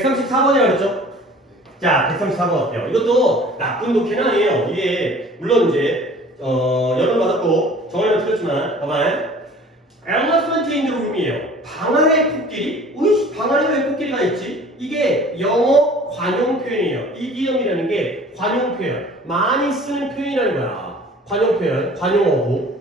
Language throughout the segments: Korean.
134번이라고 그랬죠? 자, 134번 어때요? 이것도 나쁜 독해는 아니에요. 이게 물론 이제 여름 받았고 정원이는 틀렸지만 봐봐요. Elephant in the room이에요. 방 안에 코끼리? 우이, 방 안에 왜 코끼리가 있지? 이게 영어 관용 표현이에요. 이디엄이라는 게 관용 표현. 많이 쓰는 표현이라는 거야. 관용 표현, 관용어구.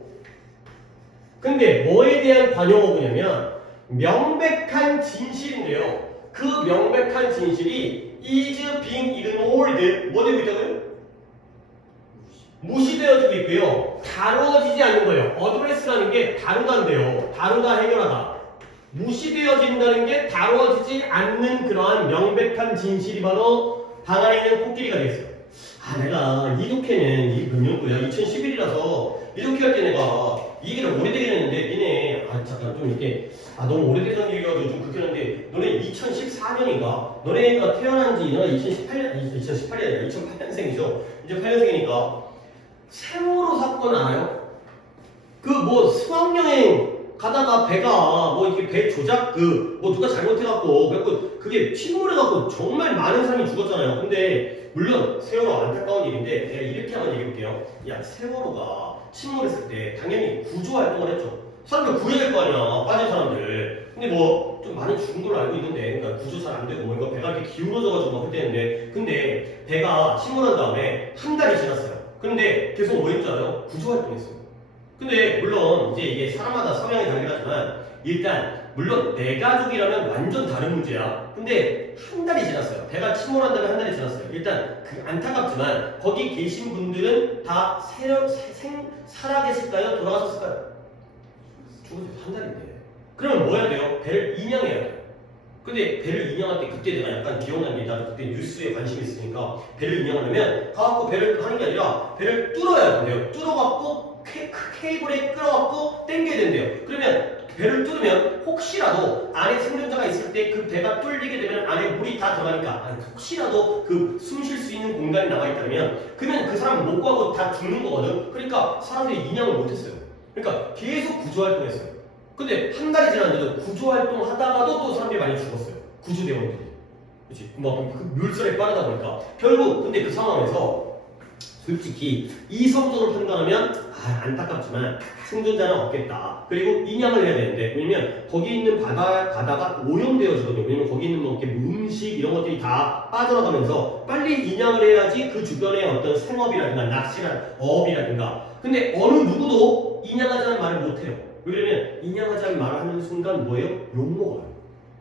근데 뭐에 대한 관용어구냐면 명백한 진실인데요. 그 명백한 진실이 is being ignored. 뭐 되고 있다고요? 무시되어지고 있고요. 다루어지지 않는 거예요. 어드레스라는 게 다루다인데요. 다루다, 해결하다. 무시되어진다는 게 다루어지지 않는 그러한 명백한 진실이 바로 방 안에 있는 코끼리가 되겠어요. 아, 내가 이 독해는 이게 몇 년도야? 2011이라서 이 독해 할 때 내가 이 얘기를 오래되긴 했는데 니네 잠깐 좀 이렇게 너무 오래된 얘기가지고 좀 그렇게 하는데 너네 2014년인가? 너네가 태어난 지 너가 2018년이 아니라 2008년생이죠? 이제 8년생이니까 세월호 사건 알아요? 그 뭐 수학여행 가다가 배가 뭐 이렇게 배 조작 뭐 누가 잘못해갖고 그래갖고 그게 침몰해갖고 정말 많은 사람이 죽었잖아요. 근데 물론 세월호 안타까운 일인데 내가 이렇게 한번 얘기해볼게요. 야, 세월호가 침몰했을 때 당연히 구조 활동을 했죠. 사람들 구해야 될 거 아니야, 빠진 사람들. 근데 뭐 좀 많이 죽은 걸로 알고 있는데, 그러니까 구조 잘 안 되고 뭐 이거 배가 이렇게 기울어져가지고 막 그랬는데, 근데 배가 침몰한 다음에 한 달이 지났어요. 근데 계속 뭐 했는 줄 알아요? 구조 활동했어요. 근데 물론 이제 이게 사람마다 성향이 다르긴 하지만 일단 물론 내 가족이라면 완전 다른 문제야. 근데 한 달이 지났어요. 배가 침몰한 다음에 한 달이 지났어요. 일단 안타깝지만 거기 계신 분들은 다 살아계실까요? 돌아가셨을까요? 죽은 지 한 달인데. 그러면 뭐 해야 돼요? 배를 인양해야 돼요. 근데 배를 인양할 때 그때 내가 약간 기억나는 게 나도 그때 뉴스에 관심이 있으니까 배를 인양하려면 가갖고 배를 하는 게 아니라 배를 뚫어야 된대요. 뚫어갖고 케이블에 끌어갖고 당겨야 된대요. 그러면 배를 뚫으면 혹시라도 안에 생존자가 있을 때 그 배가 뚫리게 되면 안에 물이 다 들어가니까 혹시라도 그 숨 쉴 수 있는 공간이 남아있다면 그러면 그 사람 못 구하고 다 죽는 거거든. 그러니까 사람들이 인양을 못했어요. 그러니까 계속 구조활동했어요. 근데 한 달이 지났는데도 구조활동 하다가도 또 사람들이 많이 죽었어요. 구조대원들이. 그치? 그 뮬선에 빠르다 보니까. 결국, 근데 그 상황에서 솔직히 이성적으로 판단하면 안타깝지만 생존자는 없겠다. 그리고 인양을 해야 되는데 왜냐면 거기 있는 바다가 오염되어지거든요. 왜냐면 거기 있는 뭐 이렇게 음식 이런 것들이 다 빠져나가면서 빨리 인양을 해야지 그 주변의 어떤 생업이라든가 낚시나 어업이라든가. 근데 어느 누구도 인양하자는 말을 못해요. 왜냐면 인양하자는 말을 하는 순간 뭐예요? 욕먹어요.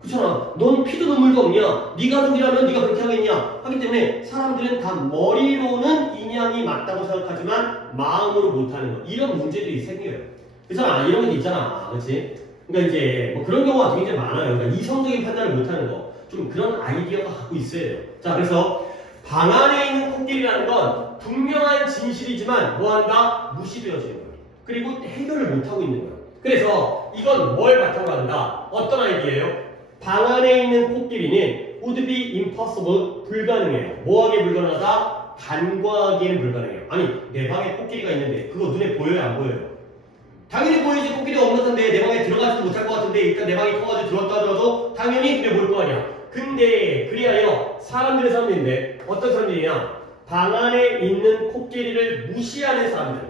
그렇잖아. 넌 피도 눈물도 없냐? 네 가족이라면 네가 그렇게 하겠냐? 하기 때문에 사람들은 다 머리로는 인양이 맞다고 생각하지만 마음으로 못하는 거. 이런 문제들이 생겨요. 그렇잖아. 이런 게 있잖아. 그렇지? 그러니까 이제 뭐 그런 경우가 굉장히 많아요. 그러니까 이성적인 판단을 못하는 거. 좀 그런 아이디어가 갖고 있어야 돼요. 자, 그래서 방 안에 있는 코끼리라는 건 분명한 진실이지만 뭐한다? 무시되어지는 거예요. 그리고 해결을 못하고 있는 거예요. 그래서 이건 뭘 바탕으로 한다? 어떤 아이디어예요? 방 안에 있는 코끼리는 would be impossible, 불가능해요. 뭐하게 불가능하다? 간과하기에는 불가능해요. 아니, 내 방에 코끼리가 있는데 그거 눈에 보여요? 안 보여요? 당연히 보이지. 코끼리가 없는데 내 방에 들어가지도 못할 것 같은데 일단 내 방에 커가지고 들어왔다 하더라도 당연히 그게 보일 거 아니야. 근데 그리하여 사람들의 사람들인데 어떤 사람들이냐? 방 안에 있는 코끼리를 무시하는 사람들.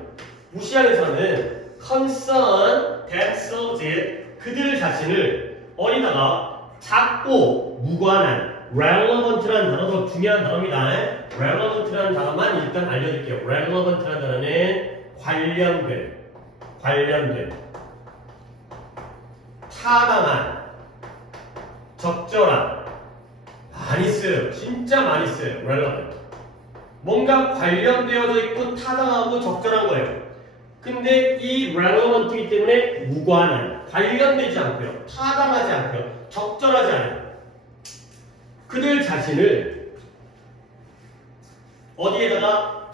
무시하는 사람은 concern themselves, 그들 자신을 어디다가 작고 무관한 relevant라는 단어도 중요한 단어입니다. relevant라는 단어만 일단 알려드릴게요. relevant라는 단어는 관련된 타당한 적절한 많이 써요. 진짜 많이 써요. relevant 뭔가 관련되어져 있고 타당하고 적절한 거예요. 근데 이 relevant이기 때문에 무관한, 관련되지 않고요, 타당하지 않고요, 적절하지 않아요. 그들 자신을 어디에다가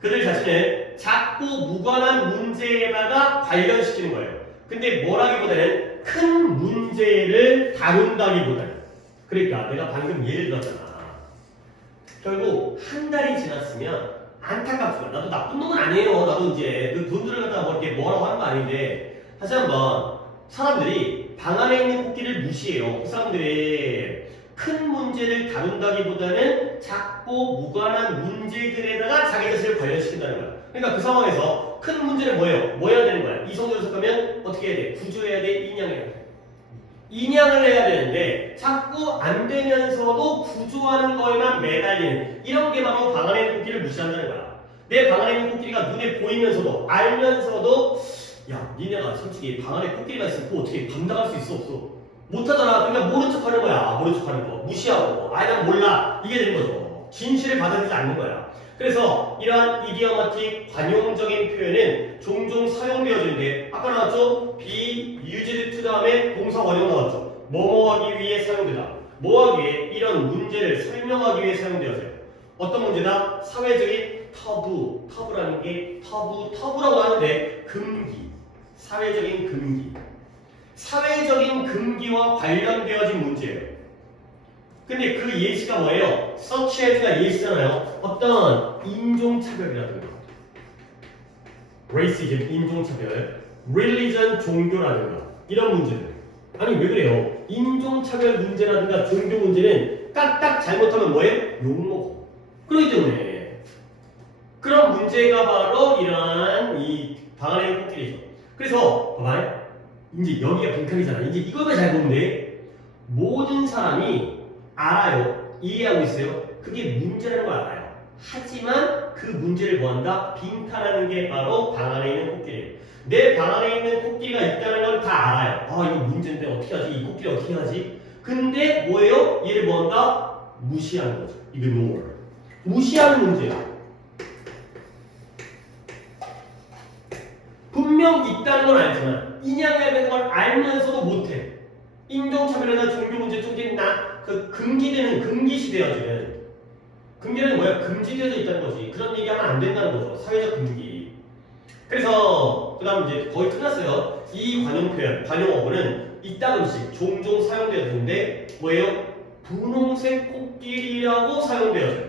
그들 자신을 작고 무관한 문제에다가 관련시키는 거예요. 근데 뭐라기보다는 큰 문제를 다룬다기보다는. 그러니까 내가 방금 예를 들었잖아. 결국 한 달이 지났으면 안타깝지만 나도 나쁜 놈은 아니에요. 나도 이제 그 돈들을 갖다가 뭐 이렇게 뭐라고 하는 거 아닌데 다시 한번 사람들이 방 안에 있는 코끼리를 무시해요. 그 사람들이 큰 문제를 다룬다기보다는 작고 무관한 문제들에다가 자기 자신을 관련시킨다는 거야. 그러니까 그 상황에서 큰 문제는 뭐예요? 뭐 해야 되는 거야? 이성으로 해석하면 어떻게 해야 돼? 구조해야 돼? 인양해야 돼? 인양을 해야 되는데 자꾸 안 되면서도 구조하는 거에만 매달리는 이런 게 바로 방 안에 있는 코끼리를 무시한다는 거야. 내 방 안에 있는 코끼리가 눈에 보이면서도 알면서도 야 니네가 솔직히 방 안에 코끼리가 있으면 그거 어떻게 감당할 수 있어 없어? 못하잖아. 그러니까 모른 척 하는 거야. 모른 척 하는 거. 무시하고. 난 몰라. 이게 되는 거죠. 진실을 받아들이지 않는 거야. 그래서 이러한 이디어마틱 관용적인 표현은 종종 사용되어지는데 아까 나왔죠? be used to 다음에 동사 원형 나왔죠? 뭐뭐 하기 위해 사용되다. 뭐 하기 위해? 이런 문제를 설명하기 위해 사용되어져요. 어떤 문제다? 사회적인 터부라는 게 터부라고 하는데 금기. 사회적인 금기. 사회적인 금기와 관련되어진 문제예요. 근데 그 예시가 뭐예요? such as가 예시잖아요. 어떤 인종차별이라든가 racism, 인종차별, religion, 종교라든가 이런 문제들. 아니 왜 그래요? 인종차별 문제라든가 종교 문제는 까딱 잘못하면 뭐예요? 욕먹어. 그렇기 때문에 그런 문제가 바로 이러한 이 방 안에 있는 코끼리죠. 그래서 봐봐요. 이제 여기가 빈칸이잖아. 이제 이거만 잘 보면 돼. 모든 사람이 알아요. 이해하고 있어요. 그게 문제라는 걸 알아요. 하지만 그 문제를 뭐한다? 빈칸하는 게 바로 방 안에 있는 코끼리예요. 내 방 안에 있는 코끼리가 있다는 걸 다 알아요. 이거 문제인데 어떻게 하지? 이 코끼리 어떻게 하지? 근데 뭐예요? 얘를 뭐한다? 무시하는 거죠. ignore. 무시하는 문제예요. 분명 있다는 건 알지만 인양해야 되는 걸 알면서도 못해. 인종차별이나 종교 문제 쪽에 그 금기되는 금기시대야 지금. 금기는 뭐야? 금지되어져 있다는 거지. 그런 얘기하면 안 된다는 거죠. 사회적 금기. 그래서 그 다음 이제 거의 끝났어요. 이 관용 표현, 관용어구는 이따금씩 종종 사용되어지는데 뭐예요? 분홍색 코끼리라고 사용되어져요.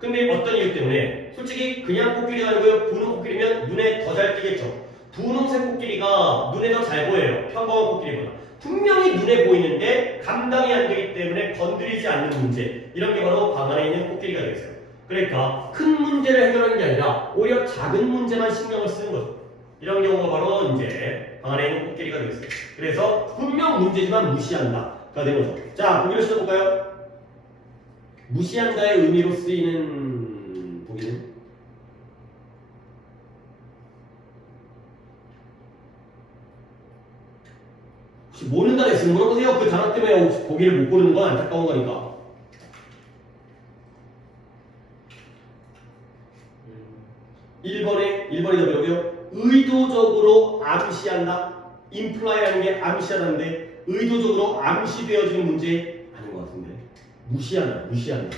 근데 어떤 이유 때문에 솔직히 그냥 코끼리가 아니고요. 분홍 코끼리면 눈에 더 잘 띄겠죠. 분홍색 코끼리가 눈에 더 잘 보여요. 평범한 코끼리보다. 분명히 눈에 보이는데 감당이 안 되기 때문에 건드리지 않는 문제. 이런 게 바로 방 안에 있는 코끼리가 되겠어요. 그러니까 큰 문제를 해결하는 게 아니라 오히려 작은 문제만 신경을 쓰는 거죠. 이런 경우가 바로 이제 방 안에 있는 코끼리가 되겠어요. 그래서 분명 문제지만 무시한다가 되는 거죠. 자, 보기를 시켜볼까요? 무시한다의 의미로 쓰이는 보기는 혹시 모르는 단어 있으면 물어보세요. 그 단어 때문에 혹시 보기를 못 고르는 건 안타까운 거니까. 1번이 더 배우고요. 의도적으로 암시한다. imply라는 게 암시하는데 의도적으로 암시되어지는 문제 아닌 것 같은데. 무시한다.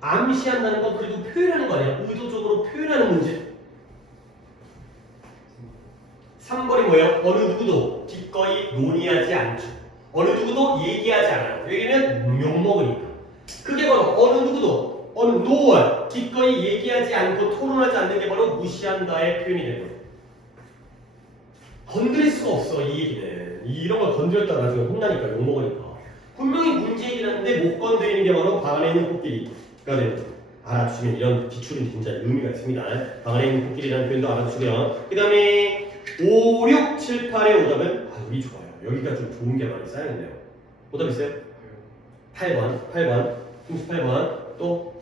암시한다는 건 그래도 표현하는 거 아니야? 의도적으로 표현하는 문제. 3번이 뭐예요? 어느 누구도 기꺼이 논의하지 않죠. 어느 누구도 얘기하지 않아요. 왜냐면 욕먹으니까. 그게 바로 어느 누구도 no one 기꺼이 얘기하지 않고 토론하지 않는 게 바로 무시한다의 표현이 되는 거예요. 건드릴 수가 없어 이 얘기는. 이런 걸 건드렸다 나중에 혼나니까 욕먹으니까. 분명히 문제이긴 한데 못 건드리는 게 바로 방 안에 있는 코끼리가 되는 거예요. 알아주시면 이런 기출은 진짜 의미가 있습니다. 방 안에 있는 코끼리라는 표현도 알아주시고요. 그 다음에 5, 6, 7, 8의 오답은 여기 좋아요. 여기가 좀 좋은 게 많이 쌓여있네요. 오답 있어요? 8번, 38번, 또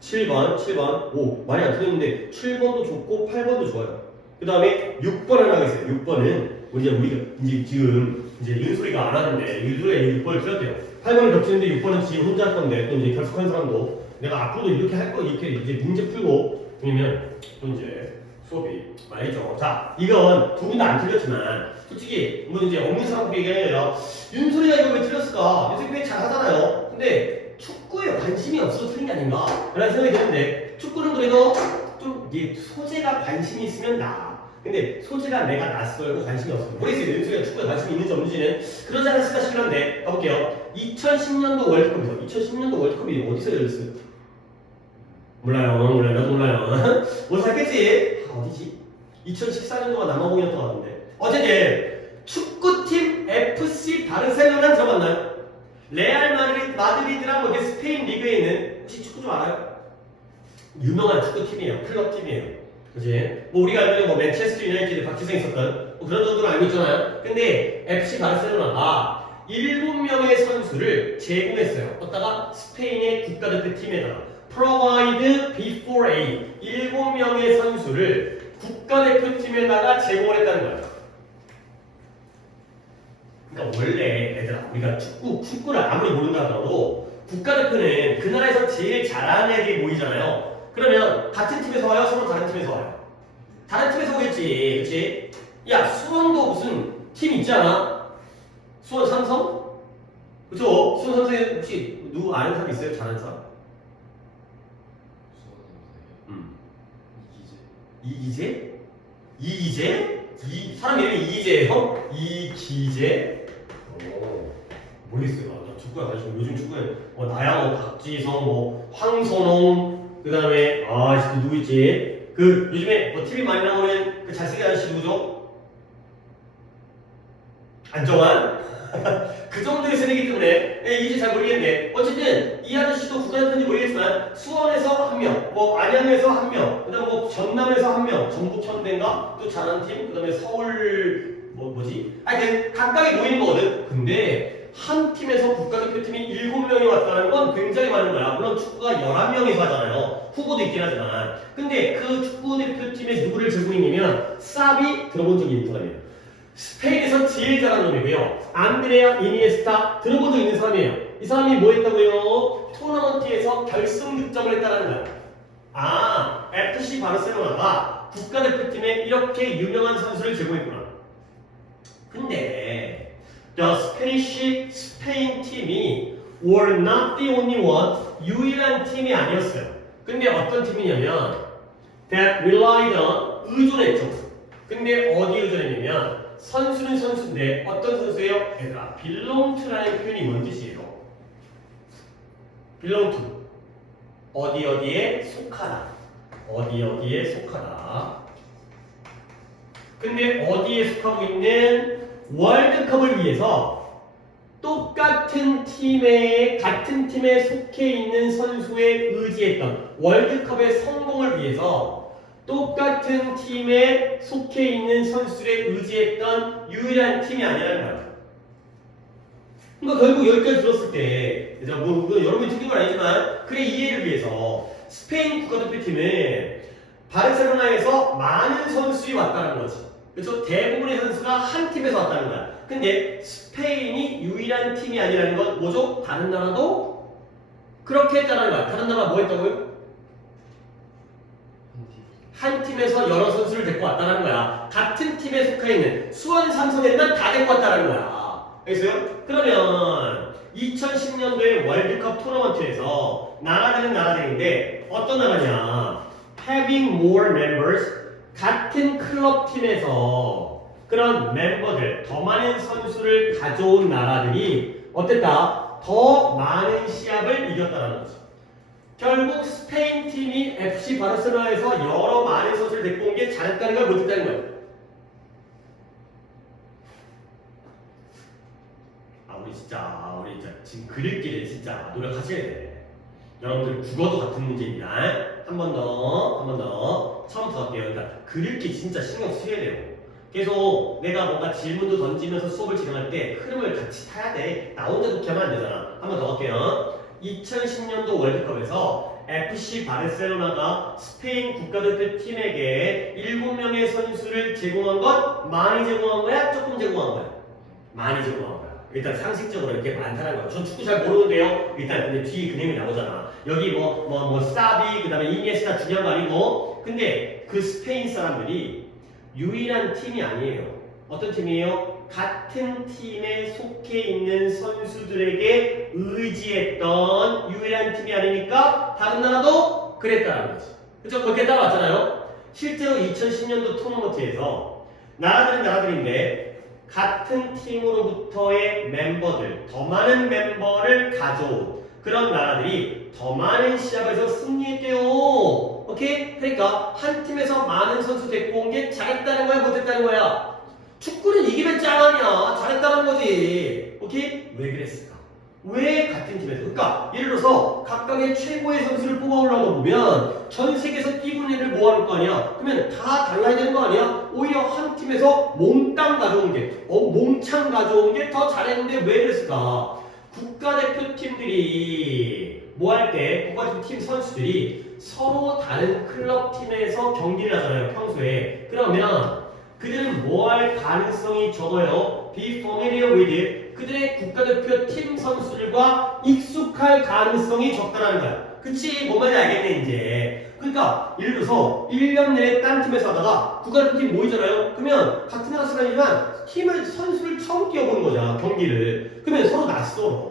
7번, 5 많이 안 틀렸는데 7번도 좋고 8번도 좋아요. 그 다음에 6번 하나 있어요. 6번은 우리가 이제 지금 이제 윤소리가 안 하는데 윤소리가 6번을 틀렸대요. 8번을 겹치는데 6번은 지금 혼자 할 건데 또 이제 결석한 사람도 내가 앞으로도 이렇게 할 거 이렇게 이제 문제 풀고 그러면 또 이제 수업이 말이죠. 자, 이건 두 분 다 안 틀렸지만 솔직히 뭐 이제 없는 사람 얘기하는 게 아니라 윤소리가 이거 왜 틀렸을까? 윤소리 꽤 잘하잖아요. 근데 축구에 관심이 없어서 틀린 게 아닌가? 라는 생각이 드는데 축구는 그래도 좀 이게 소재가 관심이 있으면 나아. 근데 소재가 내가 낯설고 관심이 없어. 모르겠어요. 윤소리가 축구에 관심이 있는지 없는지는 그러지 않았을까 싶은데 가볼게요. 2010년도 월드컵에서 2010년도 월드컵이 어디서 열렸어요? 몰라요. 나도 몰라요. 뭐 샀겠지? 어디지? 2014년도가 남아공이었던 것 같은데. 어쨌든 축구팀 FC 바르셀로나 들어봤나요? 레알 마드리드랑 뭐 스페인 리그에 있는 혹시 축구 좀 알아요? 유명한 축구팀이에요. 클럽팀이에요. 그치? 뭐 우리가 알고 있는 뭐 맨체스터 유나이티드 박지성 있었던 뭐 그런 정도로 알고 있잖아요. 근데 FC 바르셀로나가 7명의 선수를 제공했어요. 어디다가 스페인의 국가대표 팀에다가 provide before A 7명의 선수를 국가대표팀에다가 제공을 했다는 거예요. 그러니까 원래 얘들아 우리가 축구를 아무리 모른다 하더라도 국가대표는 그 나라에서 제일 잘하는 애들이 모이잖아요. 그러면 같은 팀에서 와요? 서로 다른 팀에서 와요? 다른 팀에서 오겠지. 그치? 야 수원도 무슨 팀 있지 않아? 수원 삼성? 그쵸? 수원 삼성에 혹시 누구 아는 사람 있어요? 잘하는 사람? 이기재? 이기재? 사람 이름이 이기재예요? 이기재? 오, 모르겠어요. 나 축구에 관심. 요즘 축구에 나야뭐 박지성, 뭐 황선홍, 그 다음에 누구 있지? 그 요즘에 뭐 TV 많이 나오는 그 잘생긴 아저씨 누구죠? 안정환? 그 정도의 세대이기 때문에 이제 잘 모르겠네. 어쨌든 이 아저씨도 국가대표인지 모르겠지만 수원에서 한 명, 뭐 안양에서 한 명, 그다음 뭐 전남에서 한 명, 전북 현대인가 또 잘하는 팀, 그다음에 서울 뭐지? 하여튼 각각이 모이는 거거든. 근데 한 팀에서 국가대표팀이 7명이 왔다는 건 굉장히 많은 거야. 물론 축구가 11명이서 하잖아요. 후보도 있긴 하지만. 근데 그 축구대표팀에 누구를 제공했냐면 사비 들어본 적이 있는 사람이에요. 스페인에서 제일 잘하는 놈이고요. 안드레아 이니에스타 들어본 적 있는 사람이에요. 이 사람이 뭐 했다고요? 토너먼트에서 결승 득점을 했다는 거야. FC 바르셀로나가 국가대표팀에 이렇게 유명한 선수를 제공했구나. 근데 the Spanish 스페인 팀이 were not the only one 유일한 팀이 아니었어요. 근데 어떤 팀이냐면 that relied on 의존했죠. 근데 어디 의존했냐면 선수는 선수인데 어떤 선수예요? 얘들아 belong to라는 표현이 뭔 뜻이에요? belong to 어디에 속하다. 어디에 속하다. 근데 어디에 속하고 있는 월드컵을 위해서 똑같은 같은 팀에 속해 있는 선수에 의지했던 월드컵의 성공을 위해서 똑같은 팀에 속해 있는 선수에 의지했던 유일한 팀이 아니라는 거야. 그러니까 결국 여기까지 들었을 때, 여러분이 틀린 건 아니지만, 그의 이해를 위해서 스페인 국가대표팀은 바르셀로나에서 많은 선수들이 왔다는 거지. 그래서 대부분의 선수가 한 팀에서 왔다는 거야. 근데 스페인이 유일한 팀이 아니라는 건 뭐죠? 다른 나라도 그렇게 했다는 거야. 다른 나라가 뭐 했다고요? 한 팀에서 여러 선수를 데리고 왔다는 거야. 같은 팀에 속해 있는 수원 삼성에만 다 데리고 왔다는 거야. 알겠어요? 그러면 2010년도에 월드컵 토너먼트에서 나라들은 나라들인데 어떤 나라냐? Having more members 같은 클럽 팀에서 그런 멤버들 더 많은 선수를 가져온 나라들이 어땠다? 더 많은 시합을 이겼다는 거죠. 결국 스페인 팀이 FC 바르셀로나에서 여러 많은 선수를 데리고 온 게 잘했다는 걸 못했다는 거예요. 우리 진짜 지금 그릴길에 진짜 노력하셔야 돼. 여러분들 국어도 같은 문제입니다. 한 번 더 처음부터 갈게요. 그러니까 그릴길 진짜 신경 쓰셔야 돼요. 계속 내가 뭔가 질문도 던지면서 수업을 진행할 때 흐름을 같이 타야 돼. 나 혼자 그렇게 하면 안 되잖아. 한 번 더 갈게요. 2010년도 월드컵에서 FC 바르셀로나가 스페인 국가대표 팀에게 7명의 선수를 제공한 건 많이 제공한 거야? 조금 제공한 거야? 많이 제공한 거야. 일단 상식적으로 이렇게 많다는 거야. 전 축구 잘 모르는데요. 일단 근데 뒤에 그림이 나오잖아. 여기 사비 그다음에 이니에스타 중요한 거 아니고. 근데 그 스페인 사람들이 유일한 팀이 아니에요. 어떤 팀이에요? 같은 팀에 속해 있는 선수들에게 의지했던 유일한 팀이 아니니까 다른 나라도 그랬다는 거지. 그쵸? 그렇게 따라왔잖아요. 실제로 2010년도 토너먼트에서 나라들은 나라들인데 같은 팀으로부터의 멤버들, 더 많은 멤버를 가져온 그런 나라들이 더 많은 시합에서 승리했대요. 오케이? 그러니까 한 팀에서 많은 선수 데리고 온 게 잘했다는 거야, 못했다는 거야? 축구는 이기면 짱아니야. 잘했다는 거지. 오케이? 왜 그랬을까? 왜 같은 팀에서? 그러니까 예를 들어서 각각의 최고의 선수를 뽑아오려고 보면 전 세계에서 뛰고 있는 애를 모아놓을 거 아니야. 그러면 다 달라야 되는 거 아니야? 오히려 한 팀에서 몽땅 가져온 게, 몽창 가져온 게 더 잘했는데 왜 그랬을까? 국가대표팀들이 뭐 할 때 국가대표팀 선수들이 서로 다른 클럽 팀에서 경기를 하잖아요. 평소에. 그러면 그들은 뭐 할 가능성이 적어요? Be familiar with it. 그들의 국가대표 팀 선수들과 익숙할 가능성이 적다라는 거야. 그치? 뭔 말인지 알겠네 이제. 그러니까 예를 들어서 1년 내내 딴 팀에서 하다가 국가대표팀 모이잖아요. 그러면 같은 나라 시간이지만 팀을 선수를 처음 뛰어보는 거잖아. 경기를. 그러면 서로 낯설어.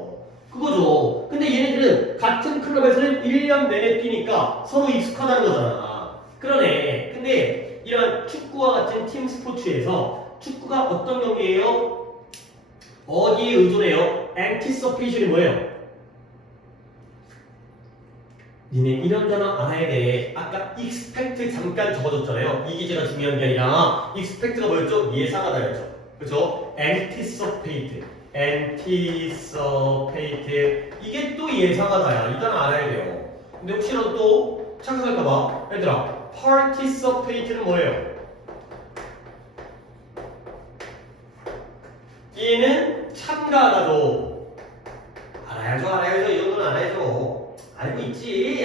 그거죠. 근데 얘네들은 같은 클럽에서는 1년 내내 뛰니까 서로 익숙하다는 거잖아. 그러네. 근데 이런 축구와 같은 팀 스포츠에서 축구가 어떤 경기예요? 어디에 의존해요? anticipation이 뭐예요? 니네 이런 단어 알아야 돼. 아까 expect 잠깐 적어줬잖아요. 이게 제가 중요한 게 아니라 expect가 뭐였죠? 예상하다였죠. 그렇죠? anticipate 이게 또 예상하다야. 이 단어 알아야 돼요. 근데 혹시라도 또 착각할까봐 얘들아 participate는 뭐예요? 얘는 참가하다도 알아야죠. 이 정도는 알아야죠. 알고 있지.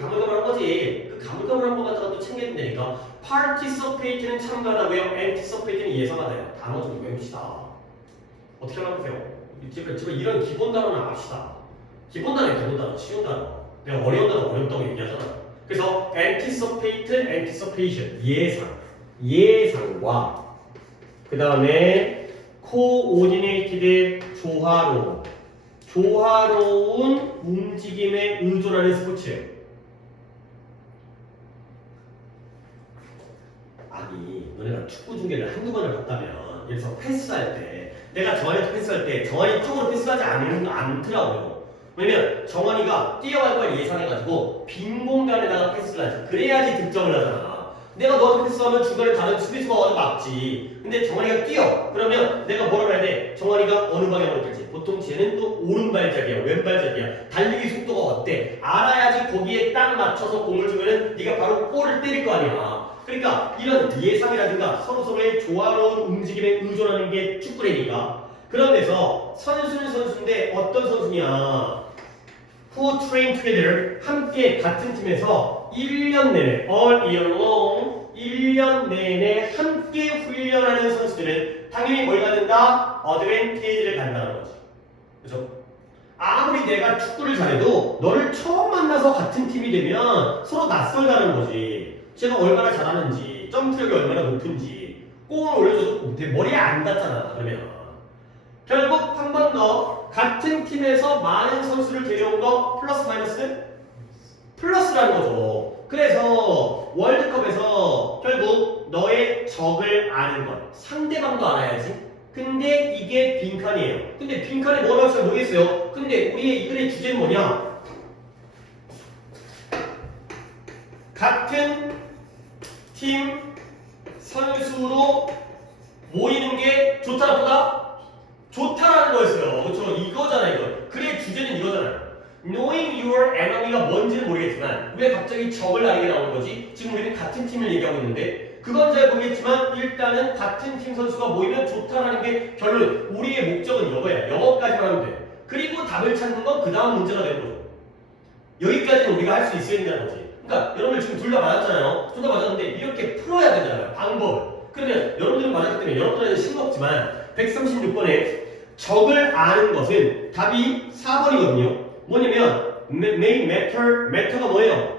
가물가물한 거지. 그 가물가물한 거 갖다가 또 챙겨야 된다니까. participate는 참가하다고요. anticipate는 예상하다요. 단어 좀 외웁시다. 어떻게 하려고요? 제발 이런 기본 단어는 압시다. 기본 단어, 쉬운 단어. 내가 어려운 단어 어렵다고 얘기하잖아. 그래서 anticipation, 예상과 그 다음에 coordinated, 조화로운 움직임에 의존하는 스포츠예요. 아니, 너네가 축구 중계를 한두 번을 봤다면 예를 들어서 패스할 때 내가 정한이한테 패스할 때 정한이 쪽으로 패스하지 않더라고요. 왜냐면 정한이가 뛰어갈 걸 예상해가지고 빈 공간에다가 패스를 하지. 그래야지 득점을 하잖아. 내가 너한테 패스하면 중간에 다른 수비수가 와서 막지. 근데 정한이가 뛰어. 그러면 내가 뭐라고 해야 돼? 정한이가 어느 방향으로 뛸지. 보통 쟤는 또 오른발잡이야, 왼발잡이야. 달리기 속도가 어때? 알아야지 거기에 딱 맞춰서 공을 주면은 네가 바로 골을 때릴 거 아니야. 그러니까 이런 예상이라든가 서로서로의 조화로운 움직임에 의존하는 게 축구라니까. 그런 데서 선수는 선수인데 어떤 선수냐? Who train together, 함께 같은 팀에서 1년 내내, all year long, 1년 내내 함께 훈련하는 선수들은 당연히 뭘 갖는다? 어드밴티지를 갖는다는 거지. 그죠? 아무리 내가 축구를 잘해도 너를 처음 만나서 같은 팀이 되면 서로 낯설다는 거지. 제가 얼마나 잘하는지, 점프력이 얼마나 높은지, 공을 올려줘도 못해. 머리에 안 닿잖아, 그러면. 결국 한 번 더 같은 팀에서 많은 선수를 데려온 거 플러스 마이너스? 플러스라는 거죠. 그래서 월드컵에서 결국 너의 적을 아는 것, 상대방도 알아야지. 근데 이게 빈칸이에요. 근데 빈칸에 뭐가 나올지 모르겠어요. 근데 우리의 이 글의 주제는 뭐냐? 같은 팀 선수로 모이는 게 좋다 나쁘다? 좋다라는 거였어요. 그렇죠? 이거잖아요. 이거. 글의 주제는 이거잖아요. Knowing your enemy가 뭔지는 모르겠지만 왜 갑자기 적을 알게 나오는 거지? 지금 우리는 같은 팀을 얘기하고 있는데 그건 잘 모르겠지만 일단은 같은 팀 선수가 모이면 좋다라는 게 결론. 우리의 목적은 이거야. 영어까지만 하면 돼. 그리고 답을 찾는 건 그 다음 문제가 되는 거죠. 여기까지는 우리가 할 수 있어야 된다는 거지. 그러니까 여러분들 지금 둘 다 맞았잖아요. 둘 다 맞았는데 이렇게 풀어야 되잖아요. 방법을. 그러면 여러분들은 맞았기 때문에 여러분들은 싱겁지만 136번에 적을 아는 것은 답이 4번이거든요. 뭐냐면 may matter, matter가 뭐예요?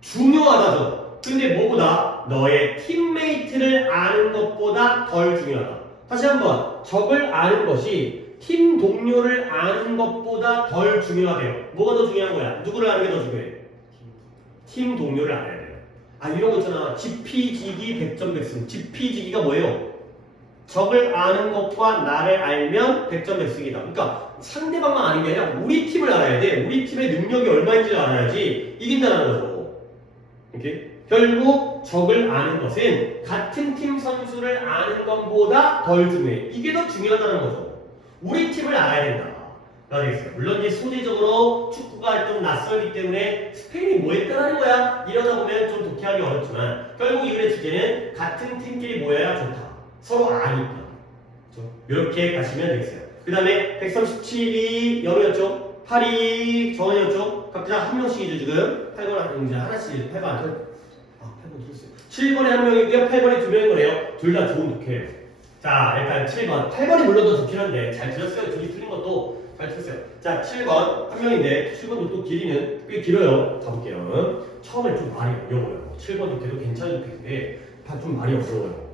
중요하다죠. 근데 뭐보다 너의 팀메이트를 아는 것보다 덜 중요하다. 다시 한번 적을 아는 것이 팀 동료를 아는 것보다 덜 중요하대요. 뭐가 더 중요한 거야? 누구를 아는 게 더 중요해? 팀 동료를 알아야 돼요. 아 이런 거 있잖아. 지피지기 백전백승. 지피지기가 뭐예요? 적을 아는 것과 나를 알면 백전백승이다. 그러니까 상대방만 아는 게 아니라 우리 팀을 알아야 돼. 우리 팀의 능력이 얼마인지를 알아야지 이긴다는 거죠. 이렇게 결국 적을 아는 것은 같은 팀 선수를 아는 것보다 덜 중요해. 이게 더 중요하다는 거죠. 우리 팀을 알아야 된다. 라고 되겠어요. 물론 이제 소재적으로 축구가 좀 낯설기 때문에 스페인이 뭐 했다는 거야? 이러다 보면 좀 독해하기 어렵지만 결국 이 글의 주제는 같은 팀끼리 모여야 좋다. 서로 아니까. 그렇죠? 이렇게 가시면 되겠어요. 그 다음에 137이 영이었죠? 8이 정원이었죠? 각자 한 명씩이죠 지금. 8번 이제 하나씩 8번 안 털. 8번 틀었어요. 7번에 한 명이고요. 8번에 두 명인 거네요. 둘 다 좋은 독해예요. 자 일단 7번. 8번이 물론 더 좋긴 한데 잘 들었어요. 둘이 틀린 것도 잘 틀었어요. 자 7번 한 명인데 7번도 또 길이는 꽤 길어요. 가볼게요. 처음에 좀 말이 어려워요. 7번 독해도 괜찮은 독해인데 좀 말이 어려워요.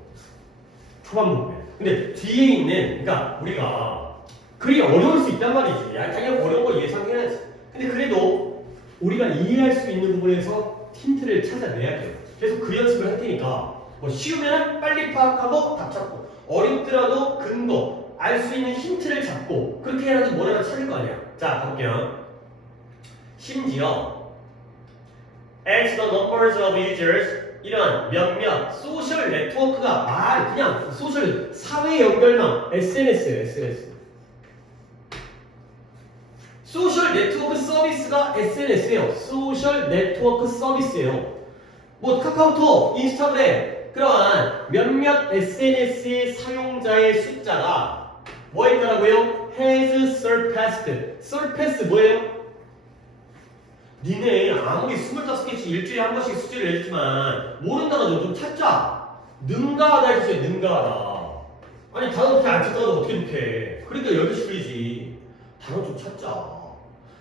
초반 부분에. 근데 뒤에 있는 그러니까 우리가 글이 어려울 수 있단 말이지. 당연히 어려운 걸 예상해야지. 근데 그래도 우리가 이해할 수 있는 부분에서 힌트를 찾아내야 돼요. 계속 그 연습을 할 테니까 뭐 쉬우면 빨리 파악하고 답 찾고 어렵더라도 근거 알 수 있는 힌트를 잡고 그렇게 해야지 뭐라도 찾을 거 아니야. 자 가볼게요. 심지어 as the numbers of users 이런 몇몇 소셜 네트워크가 그냥 소셜 사회 연결망 SNS예요. SNS 소셜 네트워크 서비스가 SNS예요. 소셜 네트워크 서비스예요. 뭐 카카오톡, 인스타그램 그러한 몇몇 SNS의 사용자의 숫자가 뭐 했더라고요? has surpassed 뭐예요? 니네 아무리 25개씩 일주일에 한 번씩 숙제를 내주지만 모른다가 좀 찾자. 능가하다 해주세요. 능가하다. 아니 단어 그렇게 안 찾다가 어떻게 이렇게 그러니까 여기 풀리지. 단어 좀 찾자.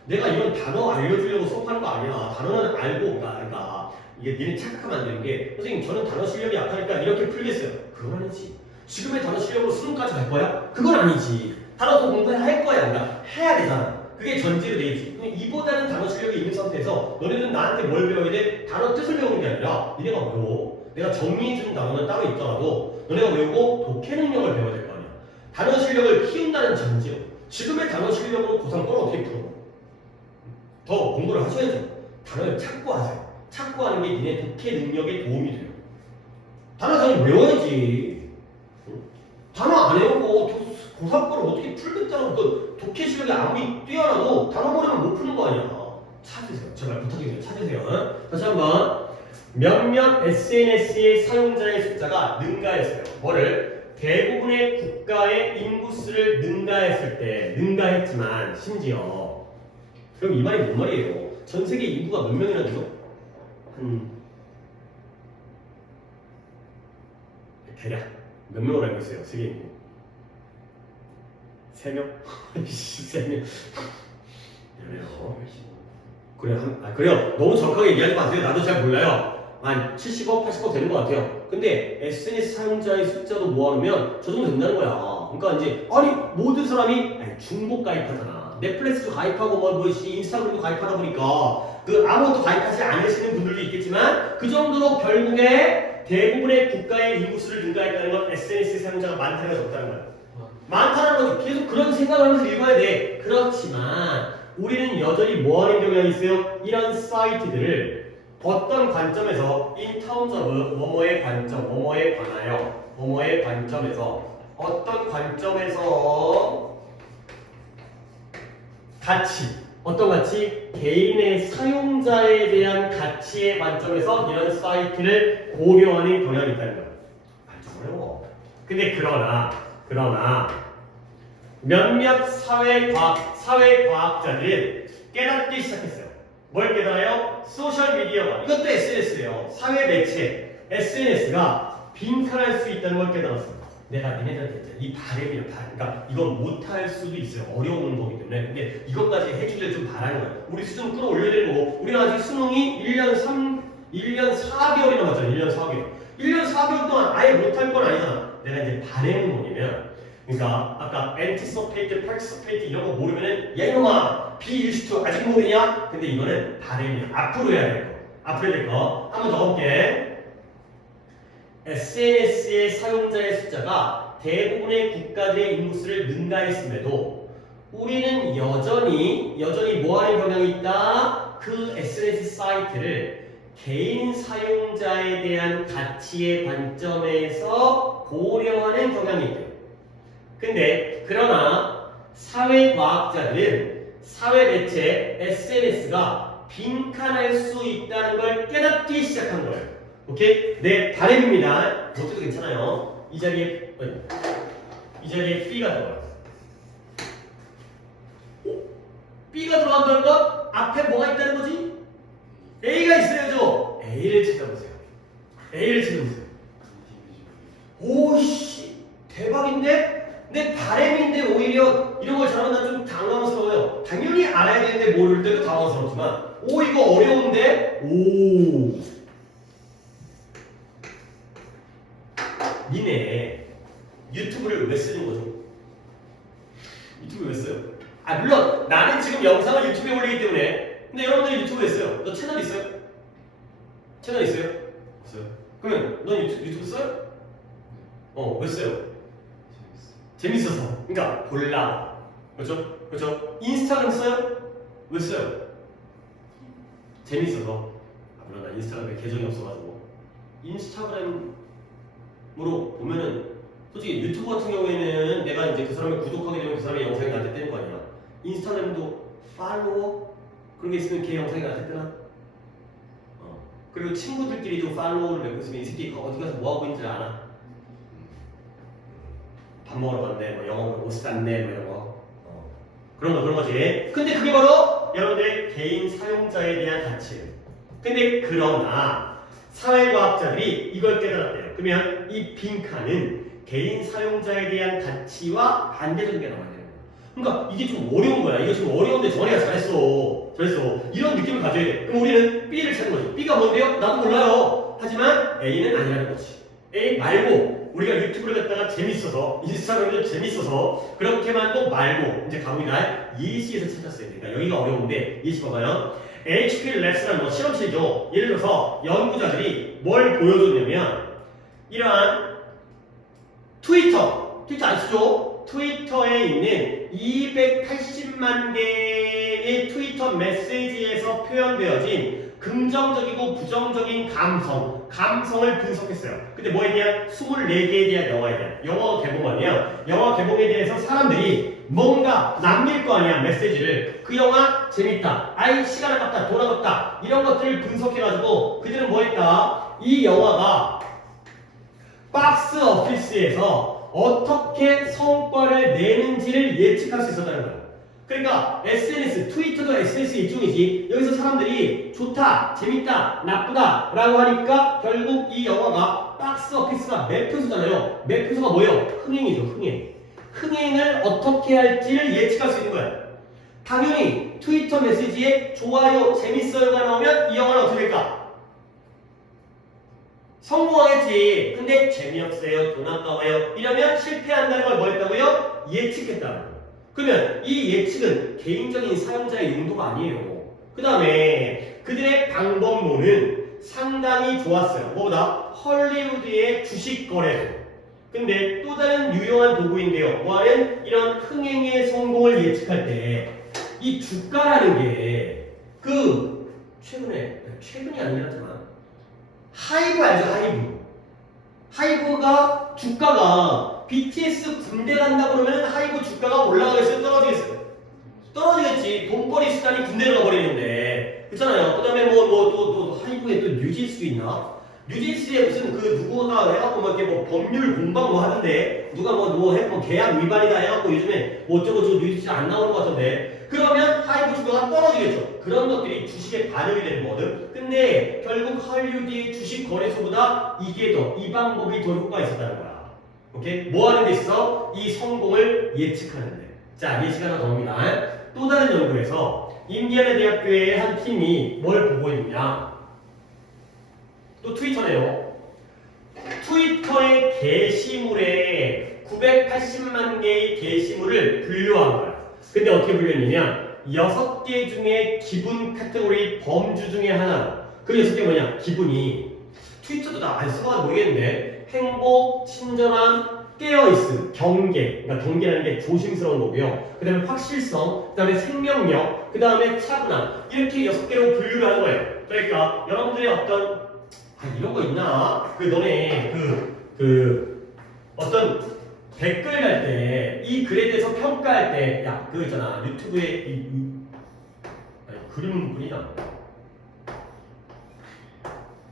내가 이런 단어 알려주려고 수업하는 거 아니야. 단어는 알고 그러니까 이게 니네 착각하면 안 되는 게 선생님 저는 단어 실력이 약하니까 이렇게 풀겠어요. 그건 아니지. 지금의 단어 실력으로 수능까지 갈 거야? 그건 아니지. 단어도 공부할 거야. 그러니까 해야 되잖아. 그게 전제로 돼 있지. 이보다는 단어 실력이 있는 상태에서 너네는 나한테 뭘 배워야 돼? 단어 뜻을 배우는 게 아니라 니네가 외워. 내가 정리해주는 단어는 따로 있더라도 너네가 외우고 독해 능력을 배워야 될 거 아니야. 단어 실력을 키운다는 전제요. 지금의 단어 실력으로 고3 걸 어떻게 풀어? 더 공부를 하셔야죠. 단어를 찾고 하세요. 찾고 하는 게 니네 독해 능력에 도움이 돼요. 단어 당연히 외워야지. 단어 안 외우고 고3 거를 어떻게 풀겠다고 그 독해 실력이 아무리 뛰어나도 단어 모르면 못 푸는 거 아니야. 찾으세요. 제발 부탁드려요. 찾으세요. 다시 한번 몇몇 SNS의 사용자의 숫자가 능가했어요. 뭐를? 대부분의 국가의 인구수를 능가했을 때 능가했지만 심지어 그럼 이 말이 뭔 말이에요? 전 세계 인구가 몇 명이나 되죠? 대략 몇 명으로 알고 있어요? 세계 인구 3명? 3명 그래요. 그래요. 너무 정확하게 얘기하지 마세요. 나도 잘 몰라요. 한 70억, 80억 되는 것 같아요. 근데 SNS 사용자의 숫자도 모아놓으면 저 정도 된다는 거야. 그러니까 이제 모든 사람이 중복 가입하잖아. 넷플릭스도 가입하고 인스타그램도 가입하다 보니까 그 아무것도 가입하지 않으시는 분들도 있겠지만 그 정도로 결국에 대부분의 국가의 인구수를 능가했다는 건 SNS 사용자가 많다는 적다는 거야. 많다는 거지. 계속 그런 생각을 하면서 읽어야 돼. 그렇지만 우리는 여전히 뭐하는 경향이 있어요? 이런 사이트들을 어떤 관점에서 in terms of 뭐뭐의 관점, 뭐뭐에 관하여 뭐뭐의 관점에서 어떤 관점에서 가치 어떤 가치? 개인의 사용자에 대한 가치의 관점에서 이런 사이트를 고려하는 경향이 있다는 거예요. 좀 어려워. 근데 그러나 몇몇 사회과학자들은 깨닫기 시작했어요. 뭘 깨달아요? 소셜미디어가 이것도 SNS예요. 사회 매체 SNS가 빈칸할 수 있다는 걸 깨달았어요. 내가 니네들한테 이 바램이야 바램. 그러니까 이건 못할 수도 있어요. 어려운 거기 때문에. 근데 이것까지 해주길 좀 바라는 거예요. 우리 수준 끌어올려야 되는 거고 우리는 아직 수능이 1년 4개월이 남았잖아요. 1년 4개월. 1년 4개월 동안 아예 못할 건 아니잖아. 내가 이제 바램은 뭐냐면 그러니까 아까 anticipate, participate 이런 거 모르면은 야 이놈아 be used to 아직 모르냐? 근데 이거는 바램이야. 앞으로 해야 될 거. 앞으로 해야 될 거. 한번 더 볼게. SNS의 사용자의 숫자가 대부분의 국가들의 인구수를 능가했음에도 우리는 여전히 뭐하는 경향이 있다? 그 SNS 사이트를 개인 사용자에 대한 가치의 관점에서 고려하는 경향이 있대요. 근데 그러나 사회과학자들은 사회 매체 SNS가 빈칸할 수 있다는 걸 깨닫기 시작한 거예요. 오케이? 네, 바램입니다. 어때도 괜찮아요. 이 자리에 B가 들어가요. B가 들어간다는 건 앞에 뭐가 있다는 거지? A가 있어야죠. A를 찾아보세요. A를 찾아보세요. 오씨 대박인데? 내 바램인데 오히려 이런 걸 잘하면 좀 당황스러워요. 당연히 알아야 되는데 모를 때도 당황스럽지만 오 이거 어려운데? 오 니네 유튜브를 왜 쓰는 거죠? 유튜브 왜 써요? 아 물론 나는 지금 영상을 유튜브에 올리기 때문에 근데 여러분들이 유튜브에 써요. 너 채널 있어요? 채널 있어요? 없어요. 그러면 넌 유튜브 써요? 왜 써요? 재밌어서. 그러니까 볼라. 그렇죠? 그렇죠? 인스타그램 써요? 왜 써요? 재밌어서. 물론 나 인스타그램에 계정이 없어가지고 인스타그램으로 보면은 솔직히 유튜브 같은 경우에는 내가 이제 그 사람을 구독하게 되면 그 사람의 영상이 나한테 뜨는 거 아니야. 인스타그램도 팔로워 그런 게 있으면 걔 영상이 나한테 뜨나? 그리고 친구들끼리도 팔로우를 맺고 있으면 이 새끼 어디 가서 뭐 하고 있는지 알아. 밥 먹으러 갔네, 뭐 영어 옷 샀네, 뭐 이런 거. 그런 거지. 근데 그게 바로 여러분들의 개인 사용자에 대한 가치예요. 근데 그러나 사회과학자들이 이걸 깨달았대요. 그러면 이 빈칸은 개인 사용자에 대한 가치와 반대적인 게 나와야 돼요. 그러니까 이게 좀 어려운 거야. 이거 좀 어려운데 정리가 잘했어. 이런 느낌을 가져야 돼. 그럼 우리는 B를 찾는 거지. B가 뭔데요? 나도 몰라요. 하지만 A는 아니라는 거지. A 말고 우리가 유튜브를 갖다가 재밌어서 인스타그램도 재밌어서 그렇게만 또 말고 이제 가봅니다. 예시에서 찾았어야 돼. 그러니까 여기가 어려운데 예시 봐봐요. HP 랩스라는 실험실이죠. 예를 들어서 연구자들이 뭘 보여줬냐면 이러한 트위터 안 쓰죠? 트위터에 있는 280만 개의 트위터 메시지에서 표현되어진 긍정적이고 부정적인 감성을 분석했어요. 근데 뭐에 대한 24개에 대한 영화에 대한 영어 개봉하면 영화 개봉에 대해서 사람들이 뭔가 남길 거 아니야 메시지를. 그 영화 재밌다, 아이 시간 아깝다, 돈 아깝다 이런 것들을 분석해가지고 그들은 뭐 했다? 이 영화가 박스 오피스에서 어떻게 성과를 내는지를 예측할 수 있었다는 거예요. 그러니까 SNS, 트위터도 SNS의 일종이지. 여기서 사람들이 좋다, 재밌다, 나쁘다 라고 하니까 결국 이 영화가 박스 오피스가 매표소잖아요. 매표소가 뭐예요? 흥행이죠. 흥행을 어떻게 할지를 예측할 수 있는 거예요. 당연히 트위터 메시지에 좋아요, 재밌어요가 나오면 이 영화는 어떻게 될까? 성공하겠지. 근데 재미없어요, 돈 아까워요 이러면 실패한다는 걸 뭐 했다고요? 예측했다는 거예요. 그러면 이 예측은 개인적인 사용자의 용도가 아니에요. 그 다음에 그들의 방법론은 상당히 좋았어요. 뭐보다? 헐리우드의 주식 거래소. 근데 또 다른 유용한 도구인데요. 뭐하는? 이런 흥행의 성공을 예측할 때 이 주가라는 게 최근이 아니라지만 하이브 알죠? 하이브가 주가가 BTS 군대 간다 그러면 하이브 주가가 올라가겠어요? 떨어지겠어요? 떨어지겠지. 돈벌이 수단이 군대로 가버리는데 그렇잖아요. 그 다음에 또 하이브에 또 뉴진스도 있나? 뉴진스에 무슨 누구가 해갖고 이렇게 법률 공방 하는데 누가 계약 위반이다 해갖고 요즘에 어쩌고 저쩌고 뉴진스 안 나오는 것 같은데 그러면 하이브 주가가 떨어지겠죠. 그런 것들이 주식에 반영이 되는 거거든. 근데 결국 헐리우드의 주식 거래소보다 이 방법이 더 효과가 있었다는 거야. 오케이? 뭐 하는 데 있어? 이 성공을 예측하는데. 자, 예시가 하나 더입니다. 또 다른 연구에서 인디애나 대학교의 한 팀이 뭘 보고 있느냐? 또 트위터네요. 트위터의 게시물에 980만 개의 게시물을 분류한 거야. 근데 어떻게 분류했냐면 6개 중에 기분 카테고리 범주 중에 하나. 그 6개 뭐냐? 기분이 트위터도 나 안 써봐도 모르겠는데 행복, 친절함, 깨어있음, 경계. 그러니까 경계라는 게 조심스러운 거고요. 그 다음에 확실성, 그 다음에 생명력, 그 다음에 차분함. 이렇게 6개로 분류를 하는 거예요. 그러니까 여러분들의 어떤 이런 거 있나? 너네 어떤 댓글 달 때 이 글에 대해서 평가할 때 그거 있잖아 유튜브에 그림 그리나